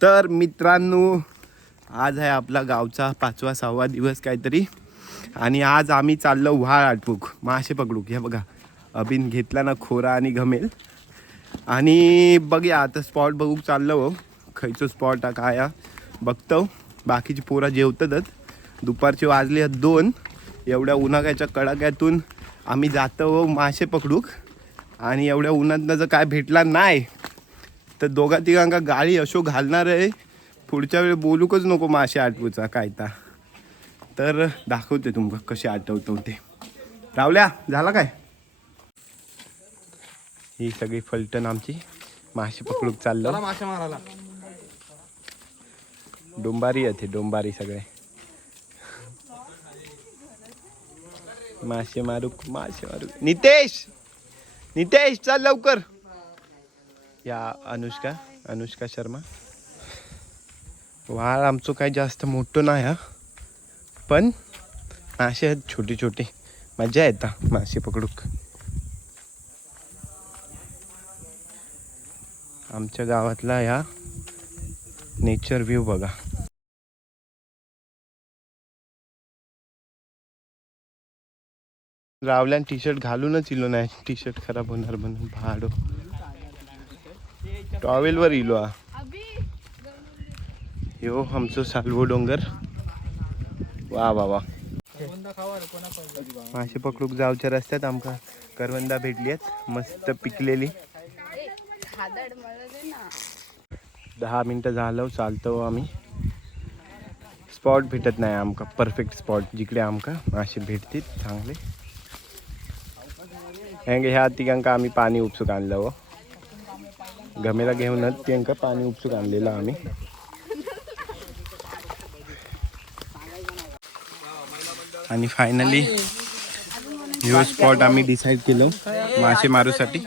तर मित्रांनो, आज आहे आपला गावचा 5वा-6वा दिवस काहीतरी. आणि आज आम्ही चाललो व्हाळ आटपूक, मासे पकडूक. हे बघा, अभिन घेतला ना खोरा आणि घमेल. आणि बघूया आता स्पॉट बघूक चाललो हो. खयचो स्पॉट काय बघतो. बाकीची पोरा जेवतातच. दुपारचे वाजले 2. एवढ्या उन्हाळ्याच्या कडाक्यातून आम्ही जातो मासे पकडूक. आणि एवढ्या उन्हातनं जर काय भेटला नाही तर दोघा तिघांका गाडी अशो घालणार आहे. पुढच्या वेळी बोलूकच नको मासे आटपूचा काय तर दाखवते तुमका कसे आठवतो ते. रावल्या झाला काय? ही सगळी फलटण आमची मासे पकडूक चाललो. मासे मारायला डोंबारी येते, डोंबारी सगळे मासे मारूक. नितेश चल लवकर. या अनुष्का शर्मा. वाळ आमचं काही जास्त मोठं नाही हा, पण मासे आहेत छोटे छोटे. मजा येतात मासे पकडूक. आमच्या गावातला या नेचर व्ह्यू बघा. रावल्यान टी शर्ट घालूनच इलो नाही. टी शर्ट खराब होणार म्हणून भाडो टॉवेलवर इलो हा. यो आमचं सालवो डोंगर. वा वा वा. मासे पकडूक जावच्या रस्त्यात आमका करवंदा भेटली आहेत मस्त पिकलेली. 10 मिनिटं झालं चालतो आम्ही. स्पॉट भेटत नाही आमका, परफेक्ट स्पॉट जिकडे आमका मासे भेटतील चांगले. ह्या तिघांका आम्ही पाणी उपसूक आणलं व गमेला घेऊनच त्यांका पाणी उपसूक आणलेलं आम्ही. आणि फायनली ह्यो स्पॉट आम्ही डिसाईड केलं मासे मारूसाठी.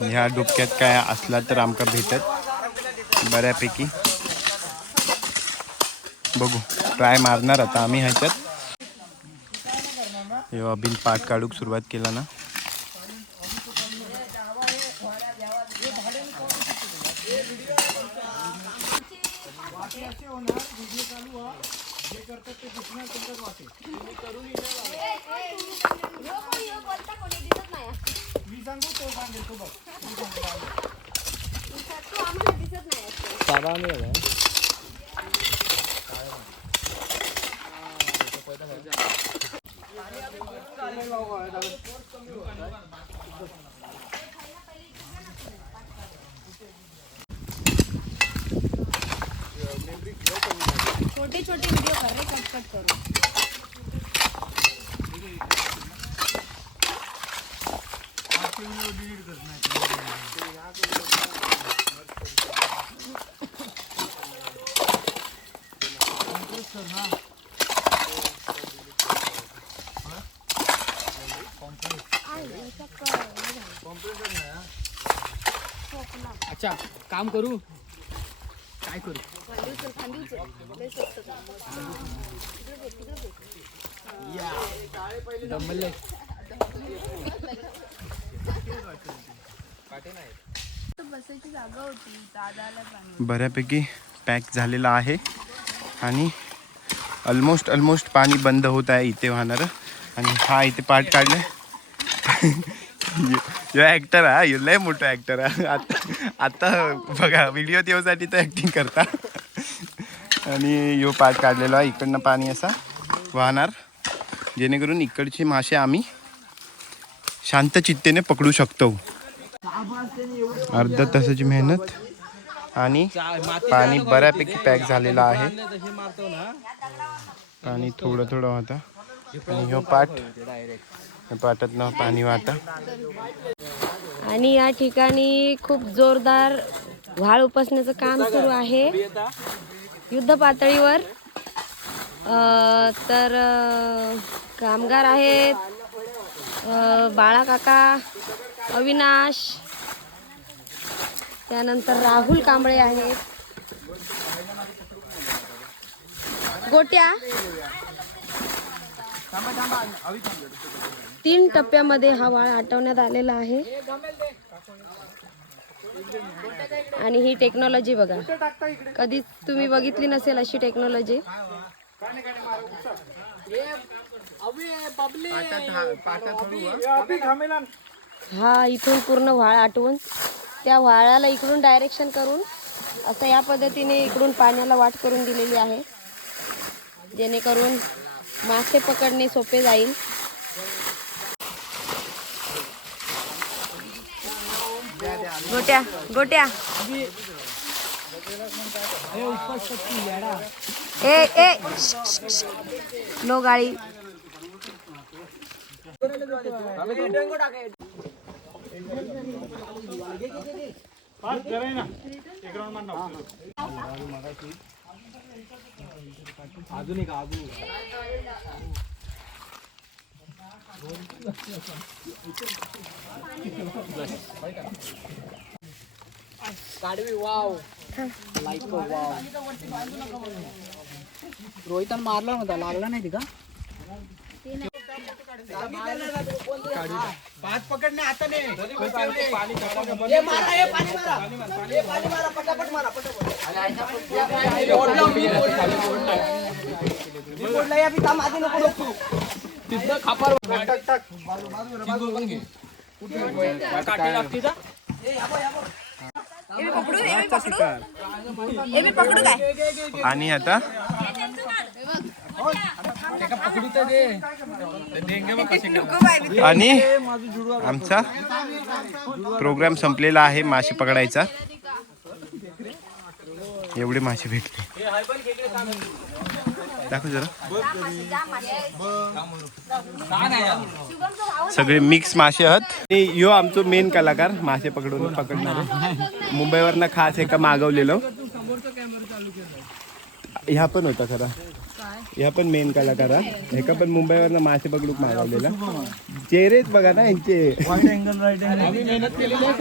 ह्या डोक्यात काय असला तर आमका भेटत बऱ्यापैकी. बघू, ट्राय मारणार आता आम्ही ह्याच्यात. ह्यो अभिन पाठ काढूक सुरुवात केला ना. छोटे छोटे वीडियो कर रहे, कट करो. अच्छा काम करू काय करू. बऱ्यापैकी पॅक झालेला आहे आणि ऑलमोस्ट पाणी बंद होत आहे इथे वाहणार. आणि हा इथे पाठ काढलाय. यो ॲक्टर हा, यो लय मोठा ॲक्टर आहे. आता बघा व्हिडिओ देवसाठी तर ॲक्टिंग करता. आणि यो पाठ काढलेला आहे. इकडनं पाणी असा वाहणार जेणेकरून इकडचे मासे आम्ही शांत चित्तेने पकडू शकतो. अर्धा तासाची मेहनत आणि पाणी बऱ्यापैकी पॅक झालेलं आहे. पाणी थोडं थोडं होता. आणि ह्यो पाटातनं पाणी वाहता. आणि या ठिकाणी खूप जोरदार व्हाळ उपसण्याचं काम सुरू आहे युद्ध पातळीवर. तर कामगार आहेत बाळा काका, अविनाश, त्यानंतर राहुल कांबळे आहेत, गोट्या. 3 टप्प्यामध्ये हा वाळ आटवण्यात आलेला आहे. आणि ही टेक्नॉलॉजी बघा, कधीच तुम्ही बघितली नसेल अशी टेक्नॉलॉजी. हा इथून पूर्ण व्हाळ आटवून त्या व्हाळाला इकडून डायरेक्शन करून असं या पद्धतीने इकडून पाण्याला वाट करून दिलेली आहे, जेणेकरून मासे पकडणे सोपे जाईल. गोट्या गोट्या ए ए लो गाडी. काढवी वाव लाईक वाव. रोहितान मारला नव्हता, लागला नाही तिका. पाच पकडणे हाताने तिथं खापर काठी लागते का. आणि आता आणि आमचा प्रोग्राम संपलेला आहे मासे पकडायचा. एवढे मासे भेटले, दाखव जरा. सगळे मिक्स मासे आहेत. यो आमचो मेन कलाकार मासे पकडणारे. मुंबईवरनं खास एका मागवलेलो. ह्या पण होता खरा, ह्या पण मेन कलाकार आहे. एका पण मुंबईवरनं मासे पकडूक मागवलेला. चेहरेच बघा ना यांचे.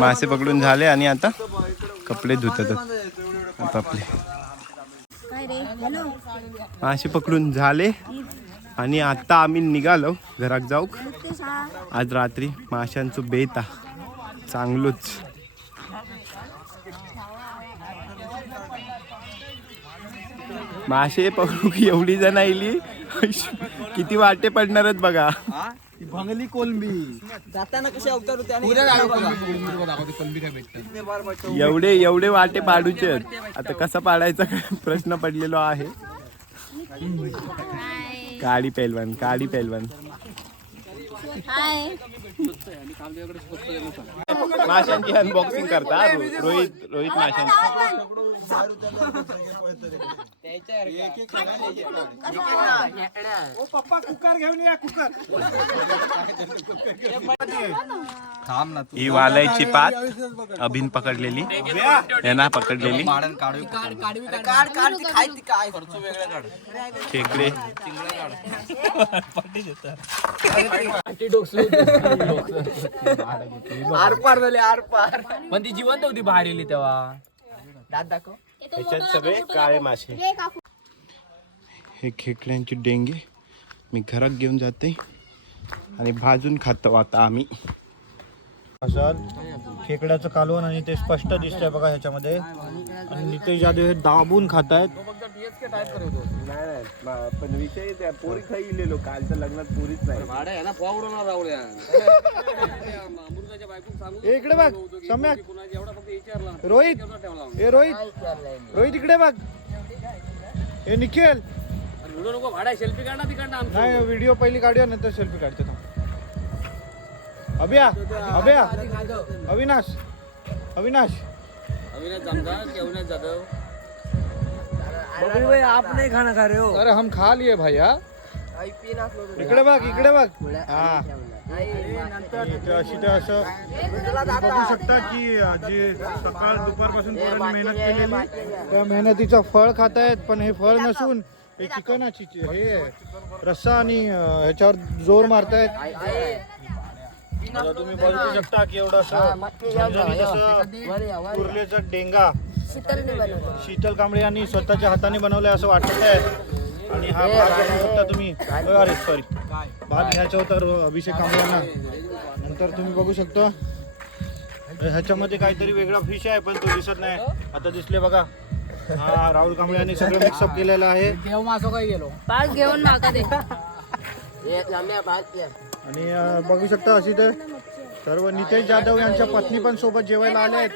मासे पकडून झाले आणि आता कपडे धुतात आपले. मासे पकडून झाले आणि आता आम्ही निघालो घरात जाऊ. आज रात्री माशांचं बेत चांगलोच. मासे पकडू एवढी जण आली, किती वाटे पडणारच बघा. भंगली कोलंबी जाताना कसे अवतार होते एवढे वाटे पाडूचे. आता कसा पाडायचा प्रश्न पडलेलो आहे. काडी पेलवान माशांची अनबॉक्सिंग करता रोहित माशांची. पप्पा कुकर घेऊन या. कुकर ही वालायची पात अभिन पकडलेली, यांना पकडलेली. खेकडे आरपार झाले आरपार. पण ती जिवंत होती बाहेर येली तेव्हा. दात दाखव. त्याच्यात सगळे काळे मासे. हे खेकड्यांची डेंगे मी घरात घेऊन जाते आणि भाजून खातो आता आम्ही. खेकड्याचं कालवण आणि ते स्पष्ट दिसतंय बघा ह्याच्यामध्ये. आणि नितेश जाधव हे दाबून खातायत. पण विषय त्या पोरी खाईलेलो कालच्या लग्नात पोरीच नाही. इकडे बघ सम्यक. रोहित इकडे बघ. हे निखिल सेल्फी काढा तिकडनं. नाही, व्हिडिओ पहिली काढूया नंतर सेल्फी काढते. अभ्या अविनाश जाधव. आप नहीं खाना खा रहे हो? अरे हम खा लिए भाई. इकडे बघ हा. असं बघू शकता की जे सकाळ दुपारपासून मेहनत केलेली त्या मेहनतीचं फळ खातायत. पण हे फळ नसून हे चिकनाची हे रस्सा आणि ह्याच्यावर जोर मारतायत. आता तुम्ही बघू शकता की एवढं कुर्लेचा डेंगा शीतल कांबळे यांनी स्वतःच्या हाताने बनवलंय असं वाटत आहे. आणि हा भात बघू शकता तुम्ही. अरे सॉरी, भात घ्यायचा होता अभिषेक कांबळ्यांना. नंतर तुम्ही बघू शकता ह्याच्यामध्ये काहीतरी वेगळा फिश आहे पण तो दिसत नाही. आता दिसले बघा. हा राहुल कांबळे यांनी सगळं मिक्सअप केलेलं आहे. देव मासो काय गेलो पाच घेऊन मागा दे. आणि बघू शकता अशी ते सर्व नितेश जाधव यांच्या पत्नी पण सोबत जेवायला आले आहेत.